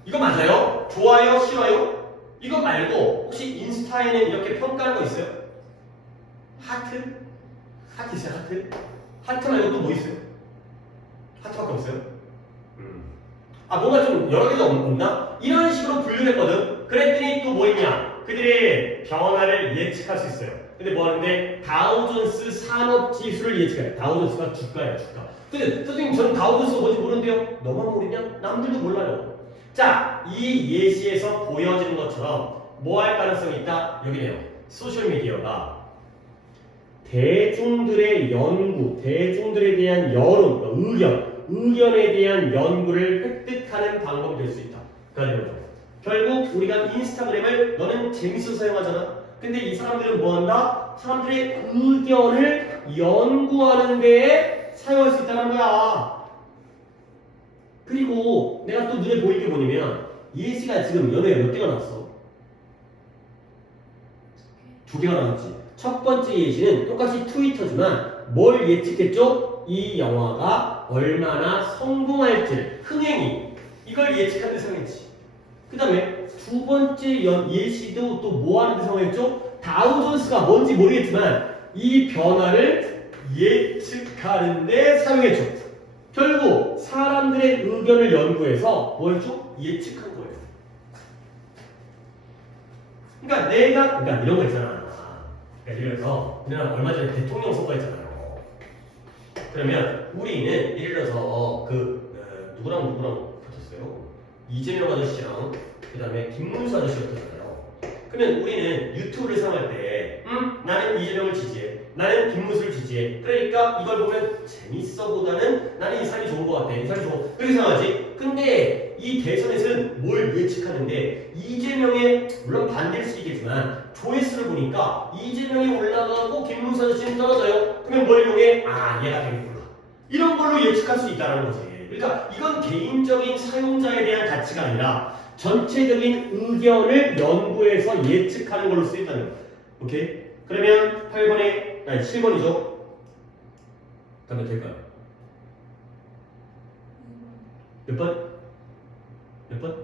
이거 맞아요? 좋아요? 싫어요? 이거 말고 혹시 인스타에는 이렇게 평가하는 거 있어요? 하트? 하트 있어요? 하트? 하트 말고 또 뭐 있어요? 하트밖에 없어요? 뭔가 좀 여러 개가 없나? 이런 식으로 분류를 했거든. 그랬더니 또 뭐 있냐? 그들의 변화를 예측할 수 있어요. 근데 뭐 하는데 다우존스 산업지수를 예측해요. 다우존스가 주가예요, 주가. 근데 선생님 저는 다우존스가 뭔지 모르는데요? 너만 모르냐? 남들도 몰라요. 자, 이 예시에서 보여지는 것처럼 뭐 할 가능성이 있다? 여기네요. 소셜미디어가 대중들의 연구, 대중들에 대한 여론, 의견에 대한 연구를 획득하는 방법이 될 수 있다. 그러니까 결국 우리가 인스타그램을 너는 재밌어서 사용하잖아. 근데 이 사람들은 뭐 한다? 사람들의 의견을 연구하는 데에 사용할 수 있다는 거야. 그리고 내가 또 눈에 보이게 뭐냐면 예시가 지금 연애에 몇 개가 나왔어? 2개가 나왔지. 첫 번째 예시는 똑같이 트위터지만 뭘 예측했죠? 이 영화가 얼마나 성공할지, 흥행이 이걸 예측하는 데 사용했지. 그 다음에 두 번째 예시도 또 뭐 하는 데 사용했죠? 다우존스가 뭔지 모르겠지만 이 변화를 예측하는 데 사용했죠. 결국 사람들의 의견을 연구해서 뭐 했죠? 예측한 거예요. 그러니까 이런 거 있잖아. 예를 들어서 우리나라 얼마 전에 대통령 선거했잖아요. 그러면 우리는 예를 들어서 누구랑 붙었어요? 이재명 아저씨랑 그 다음에 김문수 아저씨가 붙었잖아요. 그러면 우리는 유튜브를 사용할 때 나는 이재명을 지지해, 나는 김문수를 지지해. 그러니까 이걸 보면 재밌어보다는 나는 이 사람이 좋은 것 같아, 이 사람이 좋은 그렇게 생각하지. 근데 이 대선에서는 뭘 예측하는데 이재명의 물론 반대일 수 있겠지만 조회수를 보니까 이재명이 올라가고 김문수 아저씨는 떨어져요. 그러면 뭘 이용해? 얘가 되겠구나. 이런 걸로 예측할 수 있다는 거지. 그러니까 이건 개인적인 사용자에 대한 가치가 아니라 전체적인 의견을 연구해서 예측하는 걸로 쓰인다는 거야. 오케이? 그러면 7번이죠? 그러면 될까요? 몇 번? 몇 번?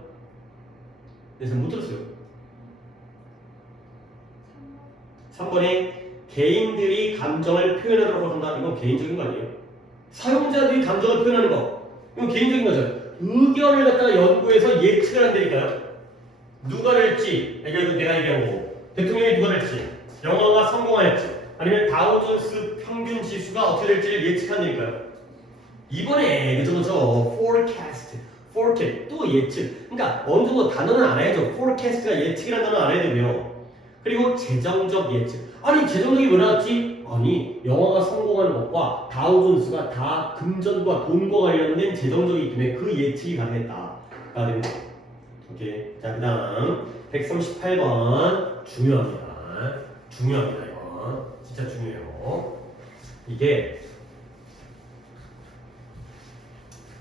네, 잘 못 들었어요. 3번에 개인들이 감정을 표현하도록 한다. 이건 개인적인 거 아니에요? 사용자들이 감정을 표현하는 거. 이건 개인적인 거죠. 의견을 갖다가 연구해서 예측을 한다니까요. 누가 될지, 이거 내가 얘기한 거고. 대통령이 누가 될지, 영화가 성공할지, 아니면 다우존스 평균 지수가 어떻게 될지를 예측한다니까요. 이번에 그저거죠. forecast 또 예측. 그러니까 어느 정도 단어는 알아야죠. forecast가 예측이라는 단어는 알아야 되고요. 그리고 재정적 예측. 아니 재정적이 왜 나왔지? 아니 영화가 성공하는 것과 다우존스가 다 금전과 돈과 관련된 재정적이기 때문에 그 예측이 가능했다. 오케이. 자 그다음 138번 중요합니다. 중요합니다 이거. 진짜 중요해요. 이게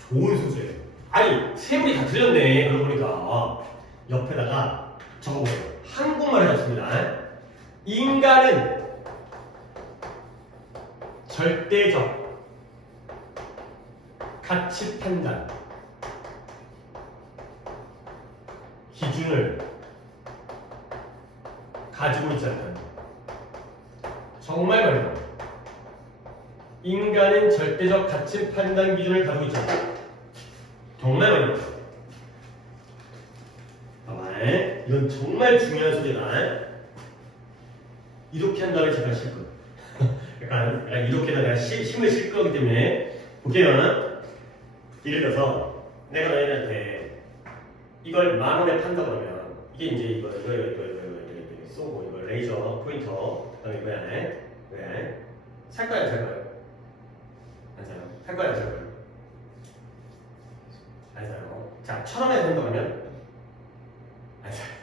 좋은 소재예요. 아니 세물이 다 틀렸네. 그러고 보니까 옆에다가 적어보세요. 한국말 해줬습니다. 인간은 절대적 가치 판단 기준을 가지고 있지 않다. 정말 말이야. 인간은 절대적 가치 판단 기준을 가지고 있지 않다. 정말 말이야. 이건 정말 중요한 소리다. 이렇게 한 다음에 제가 실 거예요. 약간 이렇게다 내가 힘을 실 거기 때문에 볼게요. 예를 들어서 내가 너희한테 이걸 10,000원에 판다 그러면 이게 이제 이거 쏘고 이거 레이저 포인터 그다음에 이거야. 왜? 살 거야, 살 거야? 안 사요. 살 거야, 안 살 거야? 안 사요. 자, 1,000원에 산다 그러면 안 사요.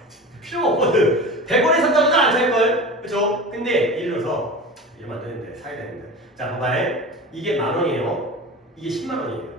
필요가 없거든. 100원에 산다고는 안 살걸? 그쵸? 근데 예를 들어서 이러면 안 되는데 사야 되는데 자 봐봐요. 이게 10,000원이에요. 이게 100,000원이에요.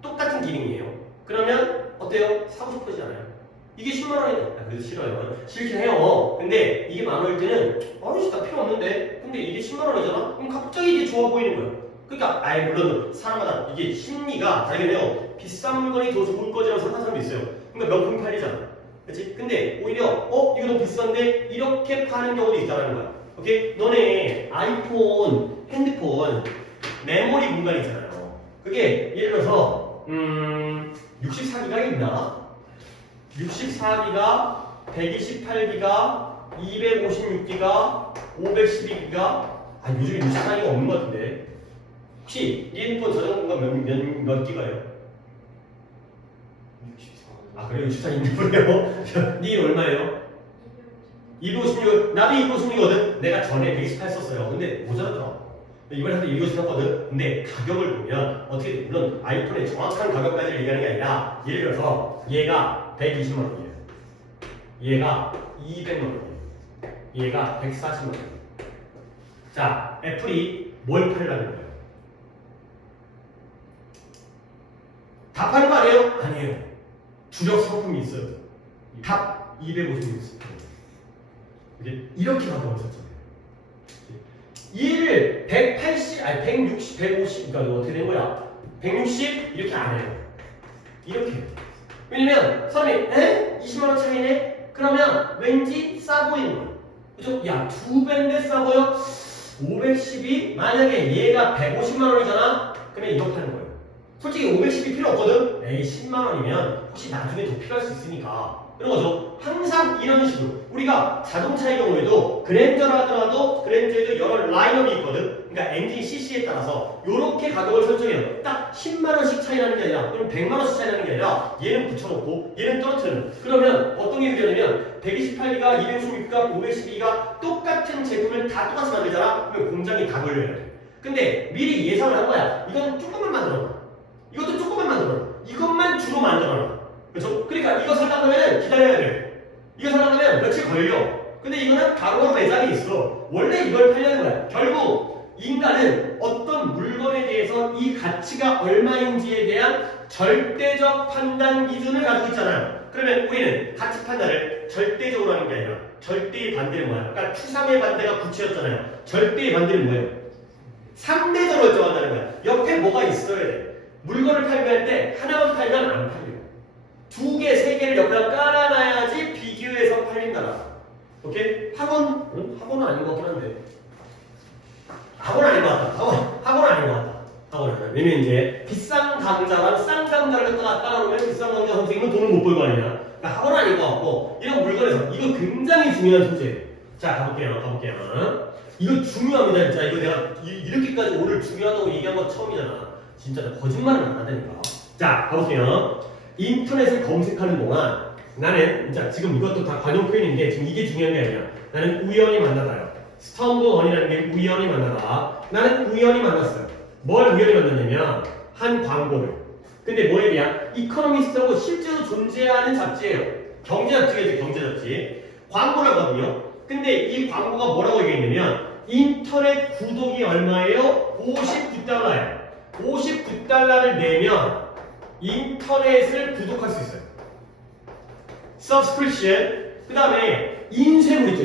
똑같은 기능이에요. 그러면 어때요? 사고 싶어지지 않아요? 이게 10만 원이네. 아, 그래도 싫어요. 싫긴 해요. 근데 이게 만 원일 때는 아니 나 필요 없는데. 근데 이게 10만 원이잖아? 그럼 갑자기 이게 좋아 보이는 거야. 그러니까 아예 물론 사람마다 이게 심리가 다르긴 해요. 비싼 물건이 더 좋은 거지라고 생각하는 사람도 있어요. 그러니까 명품 팔리잖아. 그렇지? 근데 오히려 이거 너무 비싼데 이렇게 파는 경우도 있다는 거야. 오케이? 너네 아이폰, 핸드폰 메모리 공간이 있잖아요. 그게 예를 들어서 64기가 있나? 64기가, 128기가, 256기가, 512기가. 아 요즘에 64기가 없는 것 같은데. 혹시 이 핸드폰 저장 공간 몇 기가요? 64. 아 그래요? 64 있는 거예요? 니 얼마예요? 256. 나도 256이거든. 내가 전에 128 썼어요. 근데 모자라더라. 이번에 한번 250 썼거든. 근데 가격을 보면 어떻게 돼? 물론 아이폰의 정확한 가격까지를 얘기하는 게 아니라 예를 들어서 얘가 120만 원이에요. 얘가 200만 원이에요. 얘가 140만 원이에요. 자, 애플이 뭘 팔려는 거예요? 다 파는 거 아니에요? 아니에요. 주력 상품이 있어요. 탑 250이 있어요. 이렇게 가격을 썼잖아요. 얘를 180, 아니 160, 150, 그러니까 어떻게 된 거야? 160 이렇게 안 해요. 이렇게 해요. 왜냐면 사람이 20만 원 차이네? 그러면 왠지 싸 보이는 거야. 그죠? 야, 2배인데 싸 보여? 512? 만약에 얘가 150만 원이잖아? 그러면 이거 파는 거예요. 솔직히 510이 필요 없거든? 에이 10만 원이면 혹시 나중에 더 필요할 수 있으니까 이런 거죠. 항상 이런 식으로 우리가 자동차의 경우에도 그랜저라 하더라도 그랜저에도 여러 라인업이 있거든. 그러니까 엔진 cc에 따라서 이렇게 가격을 설정해요. 딱 10만 원씩 차이 나는 게 아니라 그럼 100만 원씩 차이 나는 게 아니라 얘는 붙여놓고 얘는 떨어뜨리는. 그러면 어떤 게 유리하냐면 128기가 256기가 512기가 똑같은 제품을 다 똑같이 만들잖아. 그러면 공장이 다 걸려야 돼. 근데 미리 예상을 한 거야. 이건 조금만 만들어놔. 이것도 조금만 만들어놔. 이것만 주로 만들어놔. 그렇죠? 그러니까 이거 살려면 기다려야 돼. 이거 살려면 며칠 걸려. 근데 이거는 바로 매장이 있어. 원래 이걸 팔려는 거야. 결국 인간은 어떤 물건에 대해서 이 가치가 얼마인지에 대한 절대적 판단 기준을 가지고 있잖아요. 그러면 우리는 가치 판단을 절대적으로 하는 게 아니라 절대의 반대는 뭐야? 아까 추상의 반대가 구체였잖아요. 절대의 반대는 뭐예요? 상대적으로 정한다는 거야. 옆에 뭐가 있어야 돼. 물건을 팔면 때 하나만 팔면 안 팔려. 2개, 3개를 옆에다 깔아놔야지 비교해서 팔린다. 오케이? 학원? 응? 학원은 아닌 것 같긴 한데. 학원은 아닌 것 같다. 학원은 아닌 것 같다. 학원은. 왜냐면 이제 비싼 강좌랑 싼 강좌를 갖다가 깔아놓으면 비싼 강좌 선생님은 돈을 못 벌 거 아니야. 그러니까 학원은 아닌 것 같고, 이런 물건에서 이거 굉장히 중요한 소재예요. 자, 가볼게요. 이거 중요합니다, 진짜. 이거 내가 이렇게까지 오늘 중요하다고 얘기한 거 처음이잖아. 진짜 거짓말은 안 하다니까. 자, 가볼게요. 인터넷을 검색하는 동안 나는 자 지금 이것도 다 관용 표현인데 지금 이게 중요한 게 아니야. 나는 우연히 만나다요. 스톰드 원이라는 게 우연히 만나다. 나는 우연히 만났어요. 뭘 우연히 만났냐면 한 광고를. 근데 뭐에 대한 이코노미스트라고 실제로 존재하는 잡지예요. 경제 잡지겠죠, 경제 잡지. 광고라고 하거든요. 근데 이 광고가 뭐라고 얘기했냐면 인터넷 구독이 얼마예요? 59달러예요. 59달러를 내면 인터넷을 구독할 수 있어요. subscription. 그 다음에 인쇄물 있죠.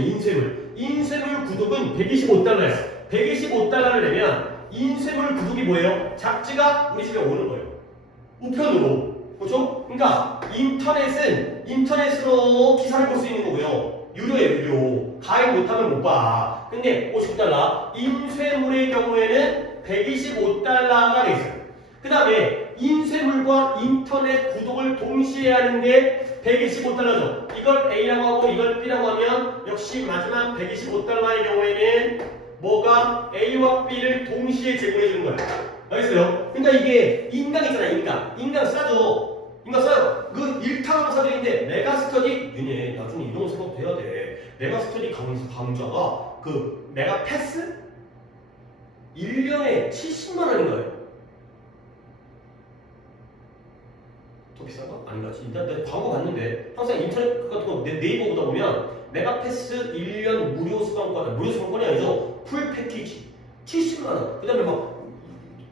인쇄물 구독은 125달러예요. 125달러를 내면 인쇄물 구독이 뭐예요? 잡지가 우리 집에 오는 거예요. 우편으로. 그렇죠? 그러니까 인터넷으로 기사를 볼 수 있는 거고요. 유료예요, 유료. 가입 못하면 못 봐. 근데 50달러. 인쇄물의 경우에는 125달러가 돼 있어요. 그 다음에 인쇄물과 인터넷 구독을 동시에 하는 게 125달러죠. 이걸 A라고 하고 이걸 B라고 하면 역시 마지막 125달러의 경우에는 뭐가 A와 B를 동시에 제공해 주는 거예요. 알겠어요? 그러니까 이게 인강이잖아. 인강 싸죠. 인강 싸요. 그 일타강 사들인데 메가스터디 얘네 나중에 이런 생각 돼야 돼. 메가스터디 강좌가 그 메가패스 1년에 70만 원인 거예요. 더 비싼가? 아닌가? 일단 내가 광고 봤는데 항상 인터넷 같은 거 네이버 보다 보면 메가패스 1년 무료 수강권이 아니죠. 풀 패키지 70만 원. 그 다음에 막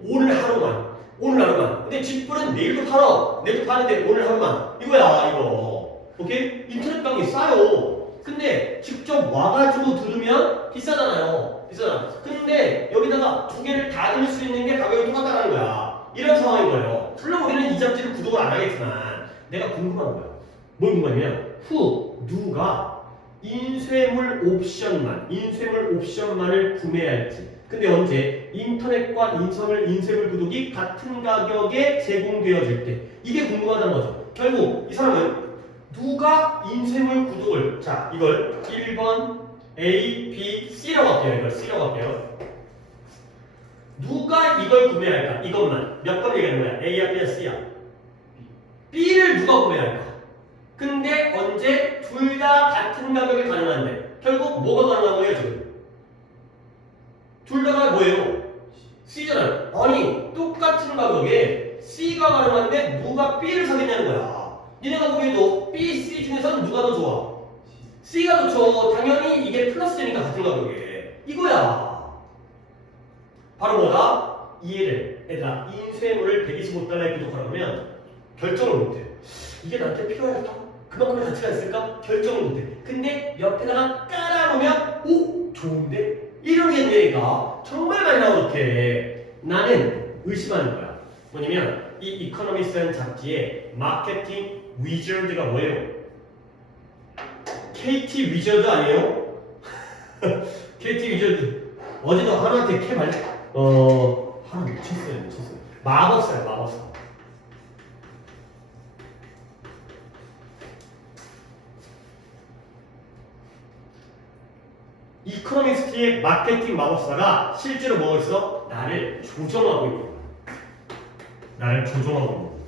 오늘 하루만 오늘 하루만. 근데 집불은 내일도 팔아. 내일도 파는데 오늘 하루만. 이거야 이거. 오케이? 인터넷 강의 싸요. 근데 직접 와가지고 들으면 비싸잖아요. 비싸잖아. 근데 여기다가 두 개를 다 들을 수 있는 게 가격이 똑같다는 거야. 이런 상황인 거예요. 물론 우리는 이 잡지를 구독을 안 하겠지만 내가 궁금한 거야. 뭘 궁금하냐면 누가 인쇄물 옵션만을 구매할지. 근데 언제? 인터넷과 인쇄물 구독이 같은 가격에 제공되어질 때. 이게 궁금하다는 거죠. 결국 이 사람은 누가 인쇄물 구독을, 자 이걸 1번 A, B, C라고 할게요. 이걸 C라고 할게요. 누가 이걸 구매할까? 이것만. 몇 번 얘기하는 거야? A야, B야, C야? B를 누가 구매할까? 근데 언제? 둘 다 같은 가격에 가능한데 결국 뭐가 가능한 거예요 지금? 둘 다가 뭐예요? C잖아요. 아니 똑같은 가격에 C가 가능한데 누가 B를 사겠냐는 거야. 니네가 보기에도 B, C 중에서는 누가 더 좋아? C가 더 좋죠. 당연히 이게 플러스니까 같은 가격에. 이거야. 바로 뭐다? 이해를. 얘들아 인쇄물을 125달러에 구독하라고 하면 결정을 못해. 이게 나한테 필요할까? 그만큼의 가치가 있을까? 결정을 못해. 근데 옆에다가 깔아놓으면 오? 좋은데? 이런 게 얘가 정말 많이 나오게. 나는 의심하는 거야. 뭐냐면 이 이코노미스라는 잡지의 마케팅 위저드가 뭐예요? KT 위저드 아니에요? KT 위저드 어제도 하나한테 캐 말려. 하나 미쳤어요. 마법사야 마법사. 이코노미스트의 마케팅 마법사가 실제로 뭐가 있어? 나를 조정하고 있는 거야. 나를 조정하고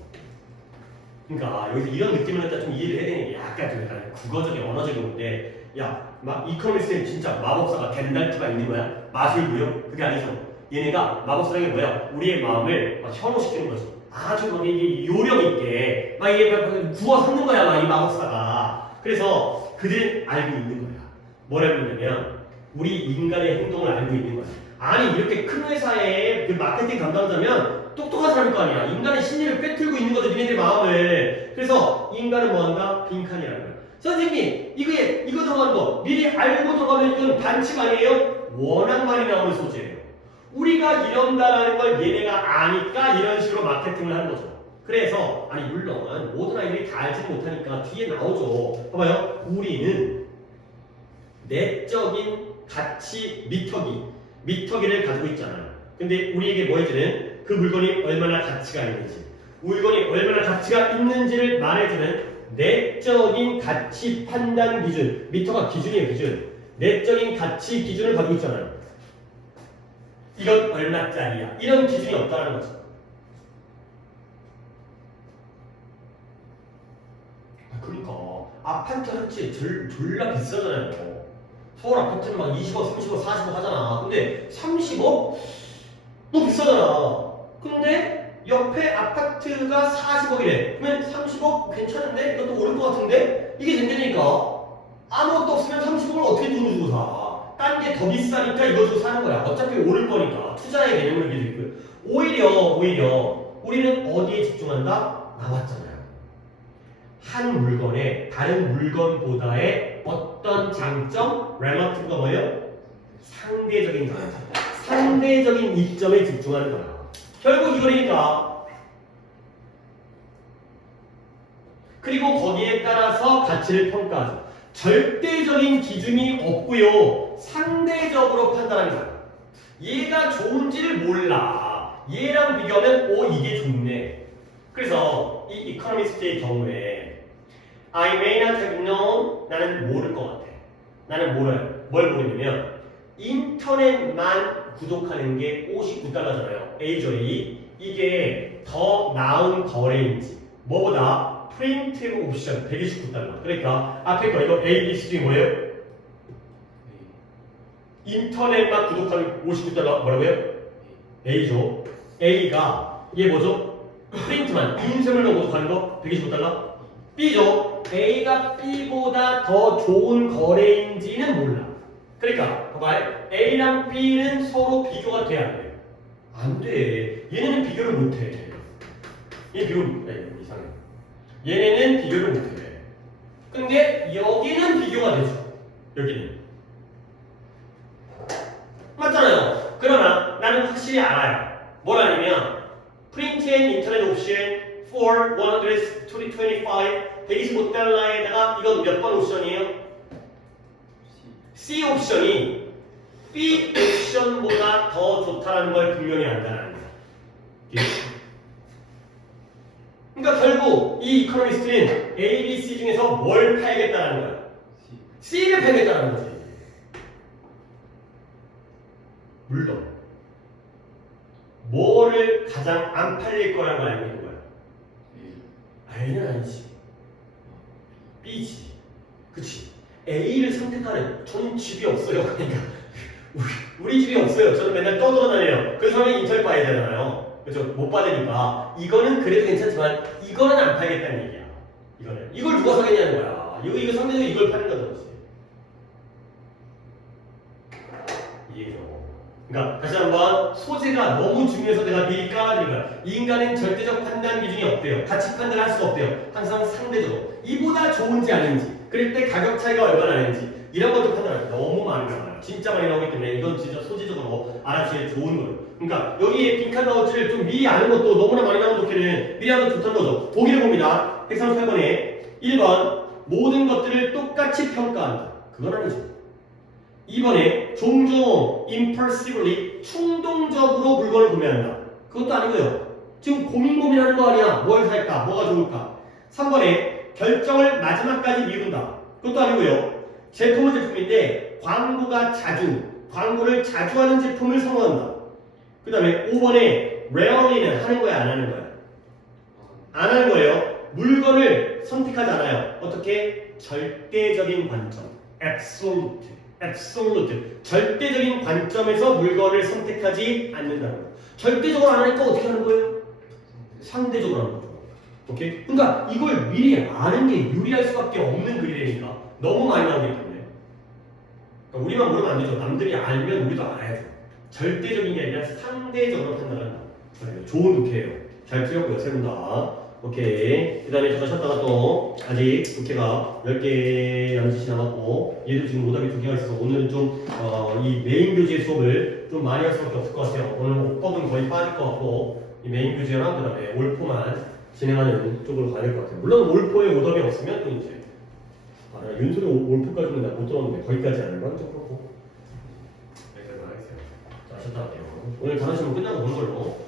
있는 거야. 그러니까 여기서 이런 느낌을 갖다 좀 이해를 해야 되는 게 약간 좀 약간 국어적인 언어적인 건데, 야, 막 이코노미스트는 진짜 마법사가 겐달트가 있는 거야? 마술부요? 그게 아니죠. 얘네가 마법사라는 게 뭐야? 우리의 마음을 막 현혹시키는 거지. 아주 막 이게 요령 있게 막 이게 막 구워 삼는 거야, 막 이 마법사가. 그래서 그들은 알고 있는 거야. 뭐라고 했냐면 우리 인간의 행동을 알고 있는 거야. 아니 이렇게 큰 회사에 그 마케팅 담당자면 똑똑한 사람일 거 아니야. 인간의 심리를 꿰뚫고 있는 거죠. 니네들 마음을. 그래서 인간은 뭐한다? 빈칸이라는 거야. 선생님 이거 들어가는 거 미리 알고 들어가면 이건 반칙 아니에요? 워낙 많이 나오는 소재예요. 우리가 이런다라는 걸 얘네가 아니까 이런 식으로 마케팅을 하는 거죠. 그래서 아니 물론 모든 아이들이 다 알지 못하니까 뒤에 나오죠. 봐봐요. 우리는 내적인 가치 미터기를 가지고 있잖아요. 근데 우리에게 뭐 해주는 그 물건이 얼마나 가치가 있는지, 물건이 얼마나 가치가 있는지를 말해주는 내적인 가치 판단 기준. 미터가 기준이에요. 기준. 내적인 가치 기준을 가지고 있잖아요. 이건 얼마짜리야. 이런 기준이 없다는 거죠. 그러니까 아파트 한 채 졸라 비싸잖아요. 서울 아파트는 막 20억, 30억, 40억 하잖아. 근데 30억? 너무 비싸잖아. 근데 옆에 아파트가 40억이래. 그러면 30억 괜찮은데? 이것도 오를 것 같은데? 이게 된다니까. 아무것도 없으면 30억을 어떻게 돈을 주고 사? 딴 게 더 비싸니까 이거 주고 사는 거야. 어차피 오를 거니까. 투자의 개념을 기르고 있고요. 오히려 우리는 어디에 집중한다? 나왔잖아요. 한 물건에 다른 물건보다의 어떤 장점? relative가 뭐예요? 상대적인 장점. 상대적인 이점에 집중하는 거야. 결국 이거니까. 그리고 거기에 따라서 가치를 평가하죠. 절대적인 기준이 없고요. 상대적으로 판단하는 거야. 얘가 좋은지를 몰라. 얘랑 비교하면 이게 좋네. 그래서 이 이코노미스트의 경우에 I may not have known, 나는 모를 것 같아. 나는 몰라요. 뭘 모르냐면 인터넷만 구독하는 게 59달러잖아요. A죠. 이게 더 나은 거래인지 뭐보다 프린트 옵션 129달러. 그러니까 앞에 거 이거 A, B, C 중에 뭐예요? 인터넷만 구독하는 59달러 뭐라고요? A죠. A가 이게 뭐죠? 프린트만 인쇄물로 구독하는 거 129달러. B죠. A가 B보다 더 좋은 거래인지는 몰라. 그러니까 봐봐요. A랑 B는 서로 비교가 돼야 돼요. 안 돼. 얘네는 비교를 못해. 얘 비교, 아니, 이상해. 얘네는 비교를 못해. 근데 여기는 비교가 되죠. 여기는. 맞잖아요. 그러나 나는 확실히 알아요. 뭘 아니면 print and internet option for 125.125달러에다가 이건 몇 번 옵션이에요? C 옵션이 B 옵션보다 더 좋다는 걸 분명히 안다는 거예요. 그러니까 결국 이 이코노미스트는 A, B, C 중에서 뭘 팔겠다는 거야? C를 팔겠다는 거지. 물론 뭐를 가장 안 팔릴 거라는 걸 알고 있는 거야? A는 아니지. B지. 그치? A를 선택하는 저는 집이 없어요. 그러니까 우리 집이 없어요. 저는 맨날 떠돌아다녀요. 그래서 저는 인터넷 봐야 되잖아요. 그렇죠? 못 받으니까 이거는 그래도 괜찮지만 이거는 안 팔겠다는 얘기야. 이걸 누가 사겠냐는 거야. 이거 상대적으로 이걸 파는 거죠. 이해죠? 그러니까 다시 한번 소재가 너무 중요해서 내가 미리 깔아드린 거야. 인간은 절대적 판단 기준이 없대요. 가치 판단할 수가 없대요. 항상 상대적으로 이보다 좋은지 아닌지, 그럴 때 가격 차이가 얼마나 나는지 이런 것도 판단할 때 너무 많이 나와요. 진짜 많이 나오기 때문에 이건 진짜 소재적으로 알아주기에 좋은 거예요. 그러니까 여기에 빈칸 나올지를 좀 미리 아는 것도 너무나 많이 나오는 좋기는 미리 하면 좋다는 거죠. 보기를 봅니다. 138번에 1번 모든 것들을 똑같이 평가한다. 그건 아니죠. 2번에 종종 impulsively 충동적으로 물건을 구매한다. 그것도 아니고요. 지금 고민하는 거 아니야. 뭘 살까? 뭐가 좋을까? 3번에 결정을 마지막까지 미룬다. 그것도 아니고요. 제품인데 광고를 자주 하는 제품을 선호한다. 그 다음에 5번에 rarely는 하는 거야, 안 하는 거야? 안 하는 거예요. 물건을 선택하지 않아요. 어떻게? 절대적인 관점. absolute. 절대적인 관점에서 물건을 선택하지 않는다는 거예요. 절대적으로 안 하니까 어떻게 하는 거예요? 상대적으로 하는 거죠. 오케이? 그러니까 이걸 미리 아는 게 유리할 수밖에 없는 글이니까 너무 많이 나오기 때문에. 그러니까 우리만 모르면 안 되죠. 남들이 알면 우리도 알아야죠. 절대적인 게 아니라 상대적으로 판단한다. 좋은 독해예요. 잘 풀렸고요, 세 분 다. 오케이. 그 다음에 잠깐 쉬었다가 또 아직 독해가 10개 남짓이 남았고 얘도 지금 오답이 2개가 있어서 오늘은 좀 이 메인 교재 수업을 좀 많이 할 수밖에 없을 것 같아요. 오늘 옥법은 거의 빠질 것 같고 이 메인 교재랑 그 다음에 올포만 진행하는 쪽으로 가야 될 것 같아요. 물론 올포에 오답이 없으면 또 이제 윤소리 올포까지는 나 못 들었는데 거기까지 하는 건 좀 그렇고. 네, 그럼 하겠어요. 자, 쉬었다 갈게요. 오늘 다른 시간 끝나고 오는 걸로.